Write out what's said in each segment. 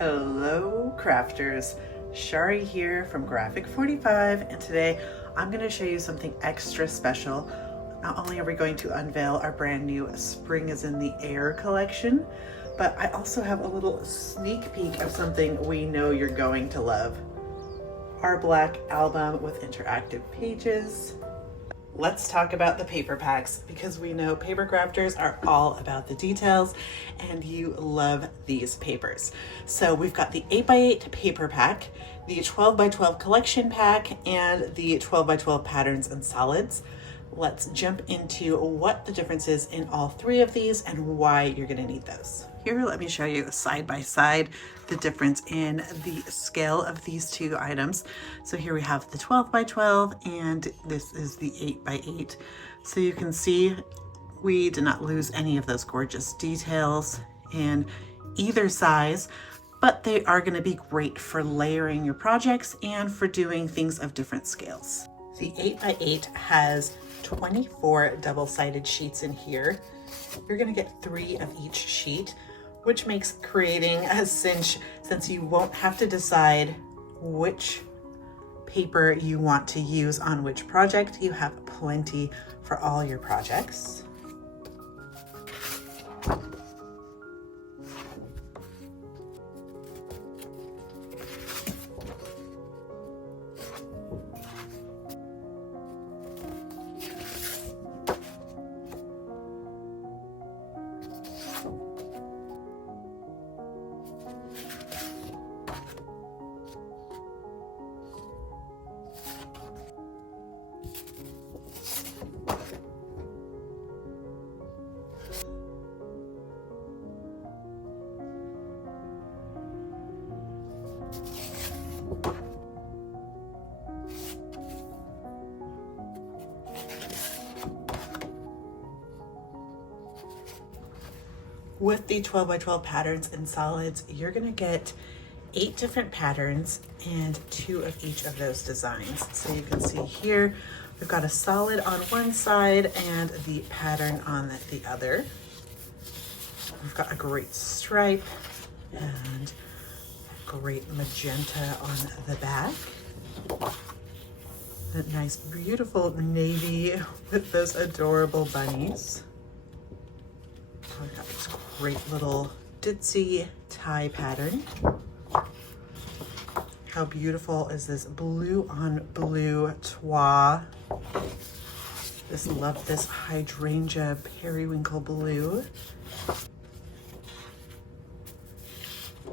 Hello crafters, Charee here from Graphic 45, and today I'm going to show you something extra special. Not only are we going to unveil our brand new Spring is in the Air collection, but I also have a little sneak peek of something we know you're going to love. Our black album with interactive pages. Let's talk about the paper packs, because we know paper crafters are all about the details and you love these papers. So we've got the 8x8 paper pack, the 12x12 collection pack, and the 12x12 patterns and solids. Let's jump into what the difference is in all three of these and why you're going to need those. Here, let me show you side by side the difference in the scale of these two items. So here we have the 12x12 and this is the 8x8. So you can see we did not lose any of those gorgeous details in either size, but they are going to be great for layering your projects and for doing things of different scales. The 8x8 has 24 double-sided sheets in here. You're going to get 3 of each sheet, which makes creating a cinch, since you won't have to decide which paper you want to use on which project. You have plenty for all your projects. With the 12x12 patterns and solids, you're gonna get 8 different patterns and 2 of each of those designs. So you can see here, we've got a solid on one side and the pattern on the other. We've got a great stripe and a great magenta on the back. A nice, beautiful navy with those adorable bunnies. We've got this great little ditzy tie pattern. How beautiful is this blue on blue twa? Love this hydrangea periwinkle blue.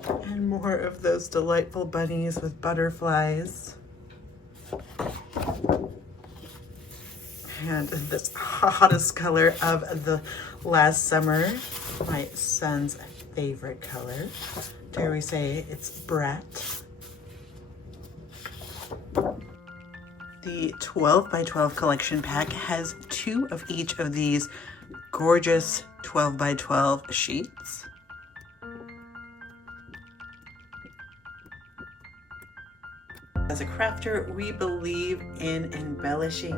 And more of those delightful bunnies with butterflies. And this hottest color of the last summer, my son's favorite color. Dare we say it's Brett. The 12x12 collection pack has 2 of each of these gorgeous 12x12 sheets. As a crafter, we believe in embellishing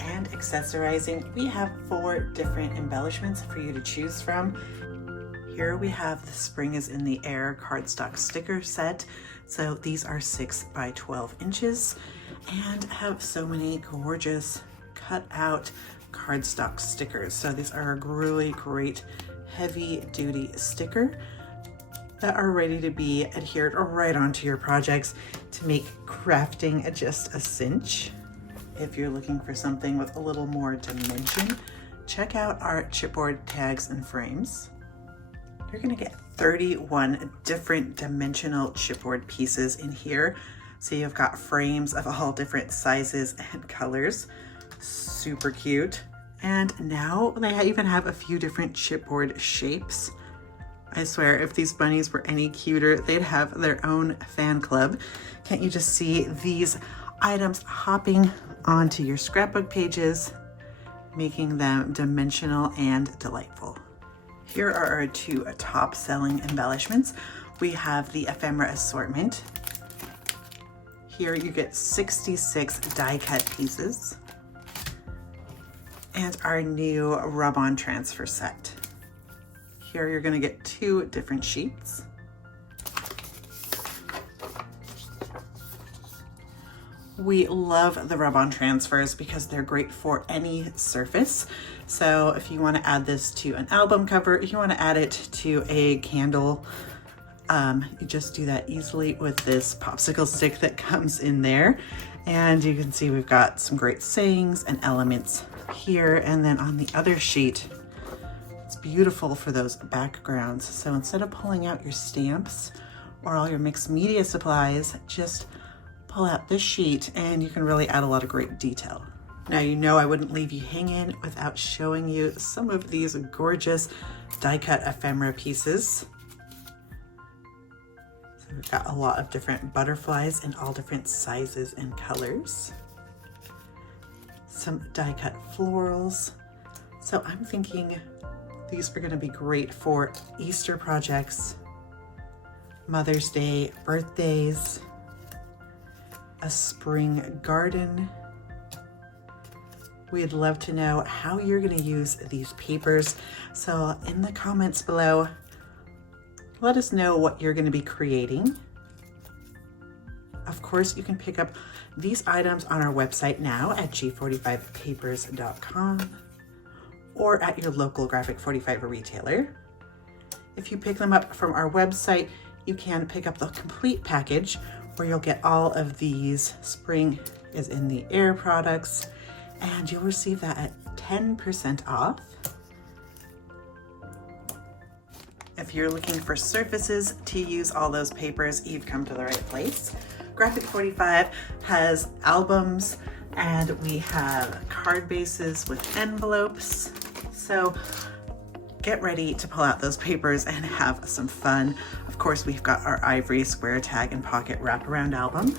and accessorizing. We have 4 different embellishments for you to choose from. Here we have the Spring is in the Air cardstock sticker set. So these are 6 by 12 inches and have so many gorgeous cut out cardstock stickers. So these are a really great heavy duty sticker that are ready to be adhered right onto your projects to make crafting just a cinch. If you're looking for something with a little more dimension, check out our chipboard tags and frames. You're gonna get 31 different dimensional chipboard pieces in here. So you've got frames of all different sizes and colors. Super cute. And now they even have a few different chipboard shapes. I swear, if these bunnies were any cuter, they'd have their own fan club. Can't you just see these items hopping onto your scrapbook pages, making them dimensional and delightful? Here are our 2 top selling embellishments. We have the Ephemera assortment. Here you get 66 die cut pieces and our new rub-on transfer set. Here you're gonna get 2 different sheets. We love the rub-on transfers because they're great for any surface. So if you want to add this to an album cover, if you want to add it to a candle, you just do that easily with this popsicle stick that comes in there. And you can see we've got some great sayings and elements here. And then on the other sheet, it's beautiful for those backgrounds. So instead of pulling out your stamps or all your mixed media supplies, just pull out this sheet and you can really add a lot of great detail. Now, you know I wouldn't leave you hanging without showing you some of these gorgeous die-cut ephemera pieces. So we've got a lot of different butterflies in all different sizes and colors. Some die-cut florals. So I'm thinking these are going to be great for Easter projects, Mother's Day, birthdays, a spring garden. We'd love to know how you're going to use these papers. So in the comments below, let us know what you're going to be creating. Of course, you can pick up these items on our website now at g45papers.com or at your local Graphic 45 retailer. If you pick them up from our website, you can pick up the complete package where you'll get all of these Spring is in the Air products, and you'll receive that at 10% off. If you're looking for surfaces to use all those papers, you've come to the right place. Graphic 45 has albums, and we have card bases with envelopes. So get ready to pull out those papers and have some fun. Of course, we've got our ivory square tag and pocket wraparound album,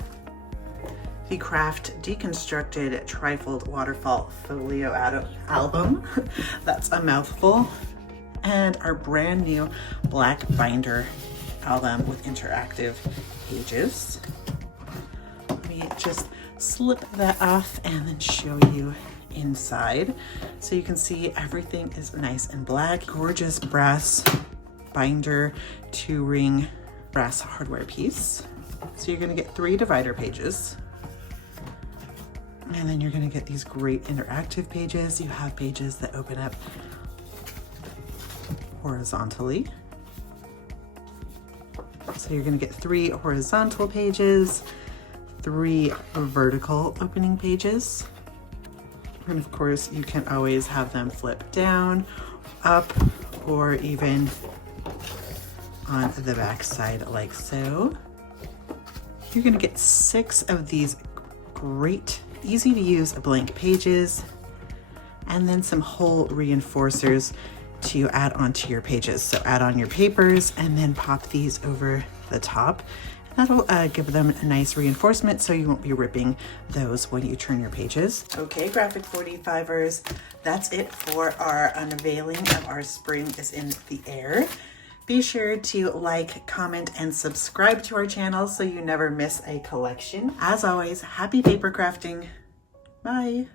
the craft deconstructed trifold waterfall folio album. That's a mouthful. And our brand new black binder album with interactive pages. Let me just slip that off and then show you inside. So you can see everything is nice and black. Gorgeous brass binder, 2-ring brass hardware piece. So you're going to get 3 divider pages. And then you're going to get these great interactive pages. You have pages that open up horizontally. So you're going to get 3 horizontal pages, 3 vertical opening pages. And of course, you can always have them flip down, up, or even on the back side like so. You're going to get 6 of these great, easy to use blank pages, and then some hole reinforcers to add onto your pages. So add on your papers and then pop these over the top. That'll give them a nice reinforcement so you won't be ripping those when you turn your pages. Okay, Graphic 45ers, that's it for our unveiling of our Spring is in the Air. Be sure to like, comment, and subscribe to our channel so you never miss a collection. As always, happy paper crafting. Bye.